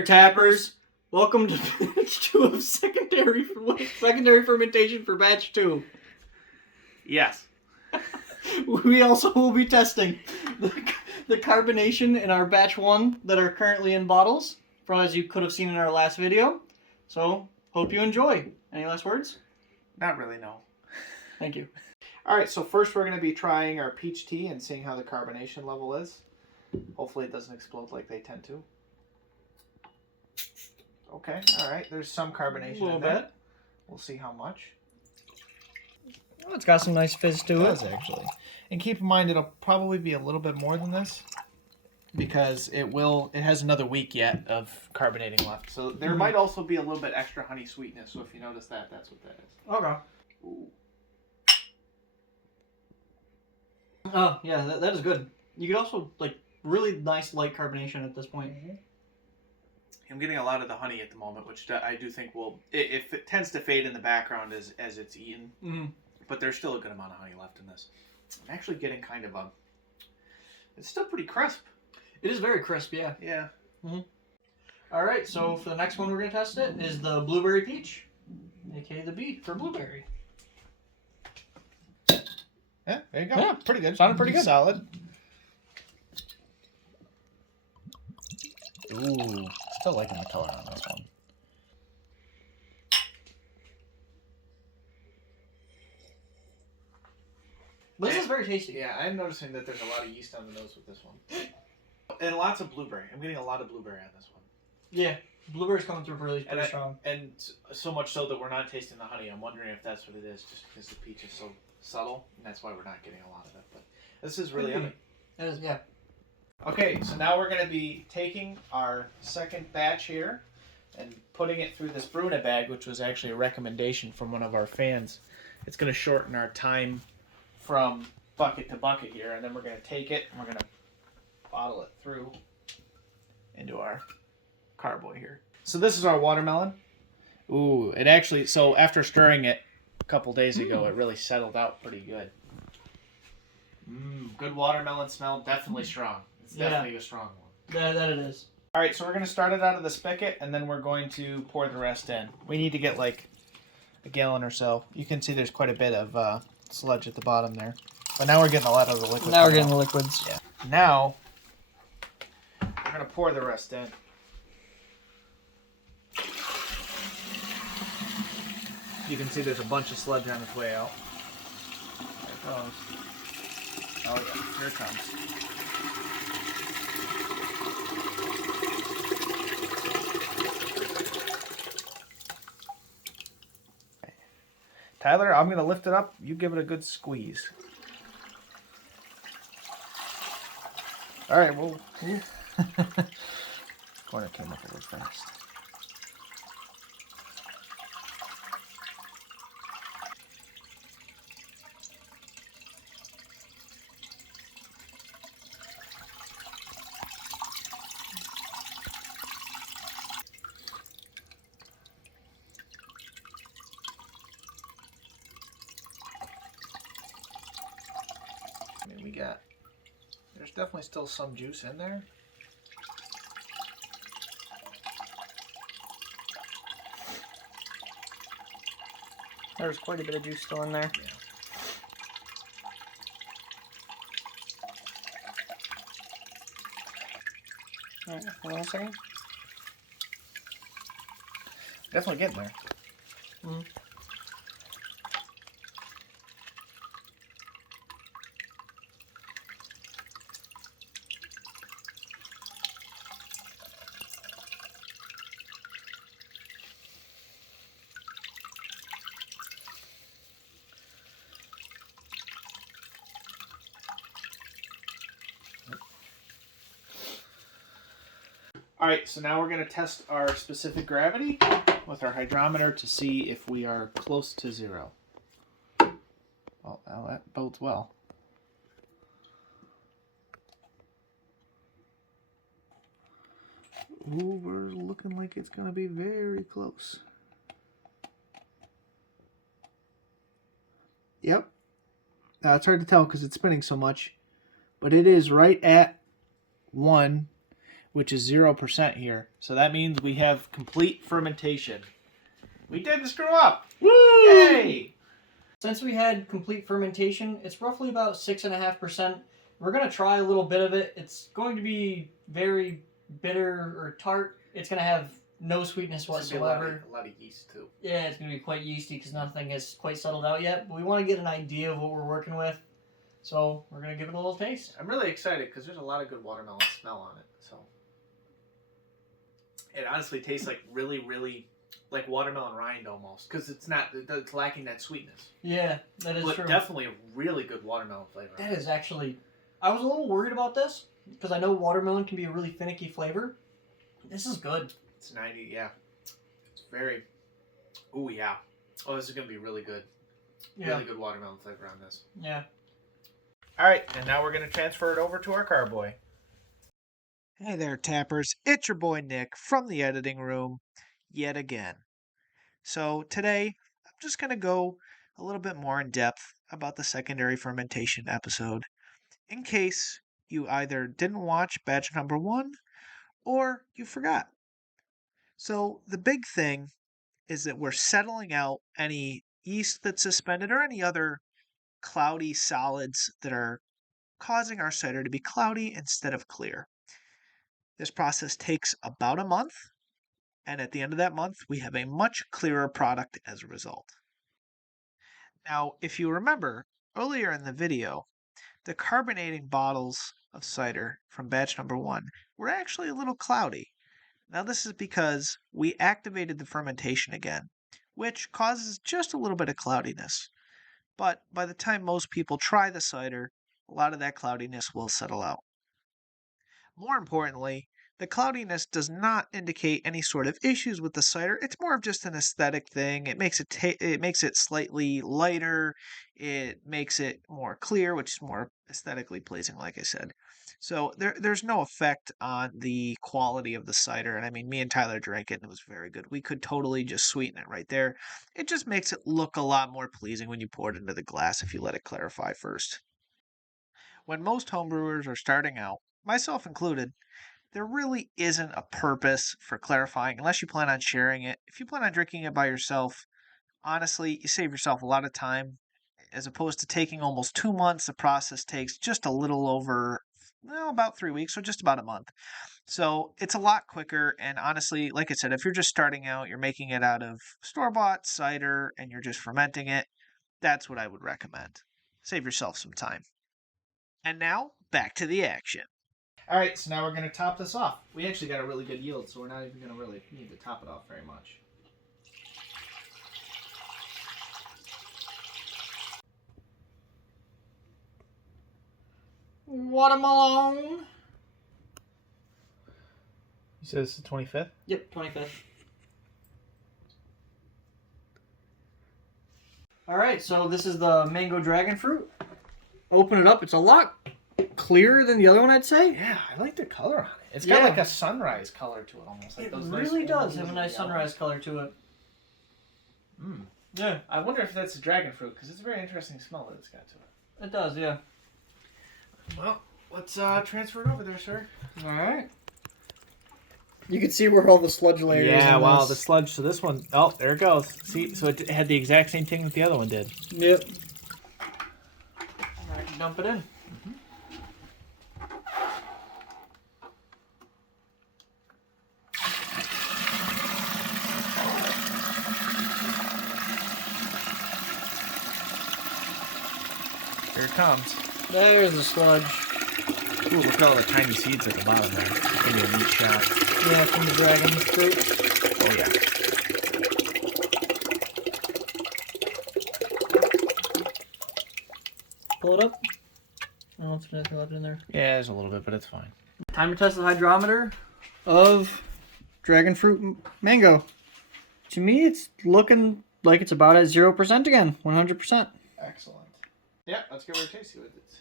there, tappers. Welcome to batch 2 of secondary fermentation for batch 2. Yes. We also will be testing the carbonation in our batch 1 that are currently in bottles, as you could have seen in our last video. So, hope you enjoy. Any last words? Not really, no. Thank you. Alright, so first we're going to be trying our peach tea and seeing how the carbonation level is. Hopefully it doesn't explode like they tend to. Okay, alright, there's some carbonation A little in there. bit. We'll see how much. Oh, it's got some nice fizz to It it. does, actually. And keep in mind, it'll probably be a little bit more than this, because it has another week yet of carbonating left. So there might also be a little bit extra honey sweetness, so if you notice that, that's what that is. Okay. Ooh. Oh, yeah, that is good. You could also, really nice light carbonation at this point. I'm getting a lot of the honey at the moment, which I do think it tends to fade in the background as it's eaten. Mm-hmm. But there's still a good amount of honey left in this. I'm actually getting kind of it's still pretty crisp. It is very crisp, yeah. Yeah. Mm-hmm. All right, so for the next one we're going to test it is the blueberry peach, aka the B for blueberry. Yeah, there you go. Yeah, pretty good. Sounded pretty good. Solid. Ooh, still liking the color on this one. This is very tasty. Yeah, I'm noticing that there's a lot of yeast on the nose with this one. And lots of blueberry. I'm getting a lot of blueberry on this one. Yeah, blueberry's coming through really pretty strong. And so much so that we're not tasting the honey. I'm wondering if that's what it is, just because the peach is so subtle, and that's why we're not getting a lot of it. But this is really yummy. It is, yeah. Okay, so now we're going to be taking our second batch here and putting it through this Bruna bag, which was actually a recommendation from one of our fans. It's going to shorten our time from bucket to bucket here, and then we're going to take it and we're going to bottle it through into our Carboy here. So this is our watermelon. Ooh, it actually, so after stirring it a couple days ago, it really settled out pretty good. Good watermelon smell, definitely strong. It's definitely a strong one. That it is. All right, so we're going to start it out of the spigot, and then we're going to pour the rest in. We need to get like a gallon or so. You can see there's quite a bit of sludge at the bottom there. But now we're getting a lot of the liquid. Now we're getting the liquids. Yeah. Now, we're going to pour the rest in. You can see there's a bunch of sludge on its way out. There it goes. Oh yeah, here it comes. Tyler, I'm going to lift it up. You give it a good squeeze. All right, well. Corner came up a little fast. There's definitely still some juice in there. There's quite a bit of juice still in there. Yeah. Alright, hold on a second. Definitely getting there. Mm-hmm. Alright, so now we're going to test our specific gravity with our hydrometer to see if we are close to 0. Well, that bodes well. Ooh, we're looking like it's going to be very close. Yep. It's hard to tell because it's spinning so much. But it is right at 1. which is 0% here. So that means we have complete fermentation. We didn't screw up. Woo! Yay! Since we had complete fermentation, it's roughly about 6.5%. We're going to try a little bit of it. It's going to be very bitter or tart. It's going to have no sweetness whatsoever. A lot of yeast too. Yeah, it's going to be quite yeasty because nothing has quite settled out yet. But we want to get an idea of what we're working with. So we're going to give it a little taste. I'm really excited because there's a lot of good watermelon smell on it. So it honestly tastes like really, really like watermelon rind almost, because it's lacking that sweetness. Yeah, that is but true. Definitely a really good watermelon flavor. That is actually, I was a little worried about this because I know watermelon can be a really finicky flavor. This is good. It's 90, yeah. It's very, oh yeah. Oh, this is going to be really good. Yeah. Really good watermelon flavor on this. Yeah. All right, and now we're going to transfer it over to our Carboy. Hey there, tappers. It's your boy Nick from the editing room yet again. So today, I'm just going to go a little bit more in depth about the secondary fermentation episode in case you either didn't watch batch number 1 or you forgot. So the big thing is that we're settling out any yeast that's suspended or any other cloudy solids that are causing our cider to be cloudy instead of clear. This process takes about a month, and at the end of that month, we have a much clearer product as a result. Now, if you remember, earlier in the video, the carbonating bottles of cider from batch number 1 were actually a little cloudy. Now, this is because we activated the fermentation again, which causes just a little bit of cloudiness. But by the time most people try the cider, a lot of that cloudiness will settle out. More importantly, the cloudiness does not indicate any sort of issues with the cider. It's more of just an aesthetic thing. It makes it slightly lighter. It makes it more clear, which is more aesthetically pleasing, like I said. So there's no effect on the quality of the cider. And I mean, me and Tyler drank it and it was very good. We could totally just sweeten it right there. It just makes it look a lot more pleasing when you pour it into the glass if you let it clarify first. When most homebrewers are starting out, myself included, there really isn't a purpose for clarifying unless you plan on sharing it. If you plan on drinking it by yourself, honestly, you save yourself a lot of time. As opposed to taking almost 2 months, the process takes just a little over, about 3 weeks, so just about a month. So it's a lot quicker, and honestly, like I said, if you're just starting out, you're making it out of store-bought cider, and you're just fermenting it, that's what I would recommend. Save yourself some time. And now, back to the action. All right, so now we're going to top this off. We actually got a really good yield, so we're not even going to really need to top it off very much. Watermelon. You said this is the 25th? Yep, 25th. Alright, so this is the mango dragon fruit. Open it up. It's a lot clearer than the other one, I'd say. Yeah, I like the color on it. It's got like a sunrise color to it almost. Like it those really nice does have a nice sunrise color to it. Mm. Yeah. I wonder if that's the dragon fruit, because it's a very interesting smell that it's got to it. It does, yeah. Well, let's transfer it over there, sir. Alright. You can see where all the sludge layers are. Yeah, wow, the sludge. So this one, oh, there it goes. See, so it had the exact same thing that the other one did. Yep. Alright, dump it in. Mm-hmm. Here it comes. There's the sludge. Ooh, look at all the tiny seeds at the bottom there. It's gonna be a neat shot. Yeah, from the dragon fruit. Oh yeah. Pull it up. Oh, it's nothing left in there. Yeah, there's a little bit, but it's fine. Time to test the hydrometer of dragon fruit mango. To me, it's looking like it's about at 0% again. 100%. Excellent. Yeah, let's give it a taste. See what it's.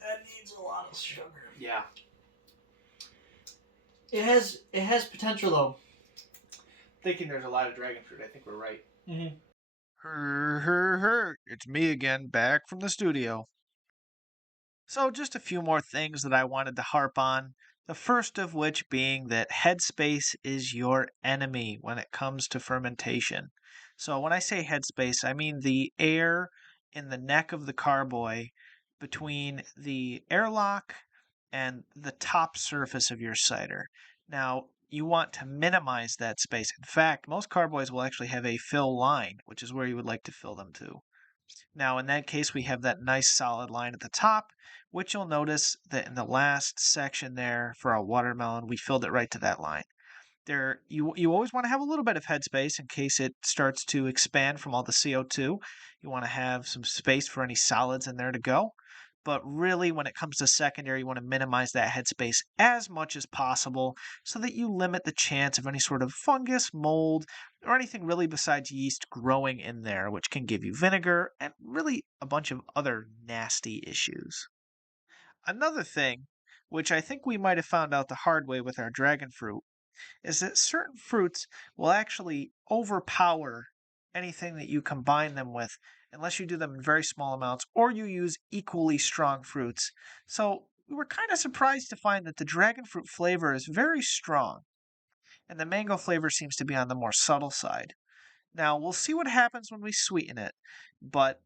That needs a lot of sugar. Yeah. It has potential though. Thinking there's a lot of dragon fruit. I think we're right. Mm-hmm. It's me again, back from the studio. So, just a few more things that I wanted to harp on. The first of which being that headspace is your enemy when it comes to fermentation. So, when I say headspace, I mean the air in the neck of the carboy between the airlock and the top surface of your cider. Now, you want to minimize that space. In fact, most carboys will actually have a fill line, which is where you would like to fill them to. Now, in that case, we have that nice solid line at the top, which you'll notice that in the last section there for our watermelon, we filled it right to that line. There, you always want to have a little bit of headspace in case it starts to expand from all the CO2. You want to have some space for any solids in there to go. But really, when it comes to secondary, you want to minimize that headspace as much as possible so that you limit the chance of any sort of fungus, mold, or anything really besides yeast growing in there, which can give you vinegar and really a bunch of other nasty issues. Another thing, which I think we might have found out the hard way with our dragon fruit, is that certain fruits will actually overpower anything that you combine them with unless you do them in very small amounts or you use equally strong fruits. So we were kind of surprised to find that the dragon fruit flavor is very strong and the mango flavor seems to be on the more subtle side. Now, we'll see what happens when we sweeten it, but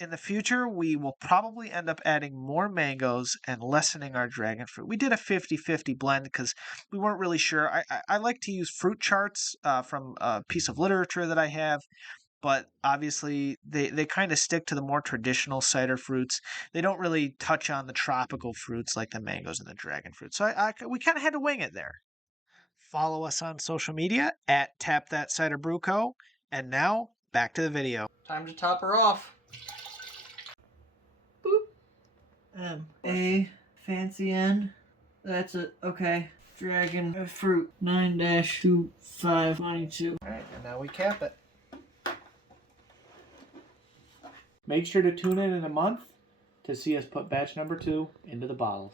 in the future, we will probably end up adding more mangoes and lessening our dragon fruit. We did a 50-50 blend because we weren't really sure. I like to use fruit charts from a piece of literature that I have, but obviously they kind of stick to the more traditional cider fruits. They don't really touch on the tropical fruits like the mangoes and the dragon fruit. So we kind of had to wing it there. Follow us on social media at Tap That Cider Brew Co. And now, back to the video. Time to top her off. A fancy N. That's it. Okay. Dragon fruit 9-2522. Alright, and now we cap it. Make sure to tune in a month to see us put batch number 2 into the bottles.